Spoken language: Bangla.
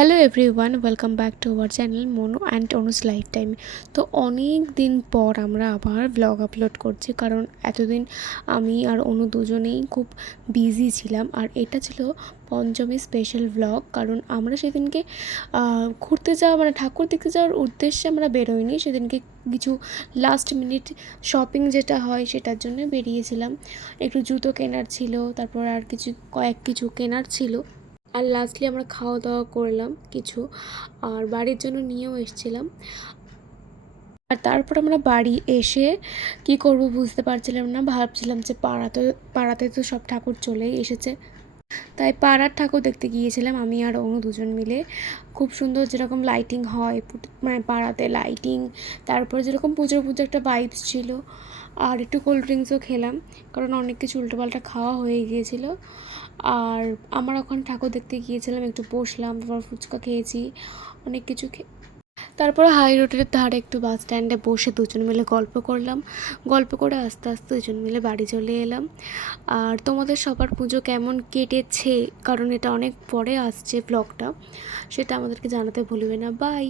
Hello everyone, welcome back to our channel Manu and Anu's life time. তো অনেক দিন পর আমরা আবার ব্লগ আপলোড করছি, কারণ এতদিন আমি আর অনু দুজনেই খুব বিজি ছিলাম। আর এটা ছিল পঞ্চমী স্পেশাল ব্লগ, কারণ আমরা সেদিনকে ঘুরতে যাওয়া মানে ঠাকুর দেখতে যাওয়ার উদ্দেশ্যে আমরা বেরোইনি। সেদিনকে কিছু লাস্ট মিনিট শপিং যেটা হয় সেটার জন্য বেরিয়েছিলাম। একটু জুতো কেনার ছিল, তারপর আর কিছু কেনার ছিল। আর লাস্টলি আমরা খাওয়া দাওয়া করলাম কিছু, আর বাড়ির জন্য নিয়েও এসেছিলাম। আর তারপর আমরা বাড়ি এসে কি করব বুঝতে পারছিলাম না, ভাবছিলাম যে পাড়াতে তো সব ঠাকুর চলেই এসেছে, তাই পাড়ার ঠাকুর দেখতে গিয়েছিলাম আমি আর অনু দুজন মিলে। খুব সুন্দর, যেরকম লাইটিং হয় মানে পাড়াতে লাইটিং, তারপরে যেরকম পুজোর একটা ভাইবস ছিল। আর একটু কোল্ড ড্রিঙ্কসও খেলাম, কারণ অনেক কিছু উল্টোপাল্টা খাওয়া হয়ে গিয়েছিল। আর আমরা ওখানে ঠাকুর দেখতে গিয়েছিলাম, একটু বসলাম, তারপর ফুচকা খেয়েছি, অনেক কিছু তারপর হাই রোডের ধারে একটু বাস স্ট্যান্ডে বসে দুজন মিলে গল্প করলাম। গল্প করে আস্তে আস্তে দুজন মিলে বাড়ি চলে এলাম। আর তোমাদের সবার পুজো কেমন কেটেছে, কারণ এটা অনেক পরে আসছে ব্লগটা, সেটা আমাদেরকে জানাতে ভুলবে না। বাই।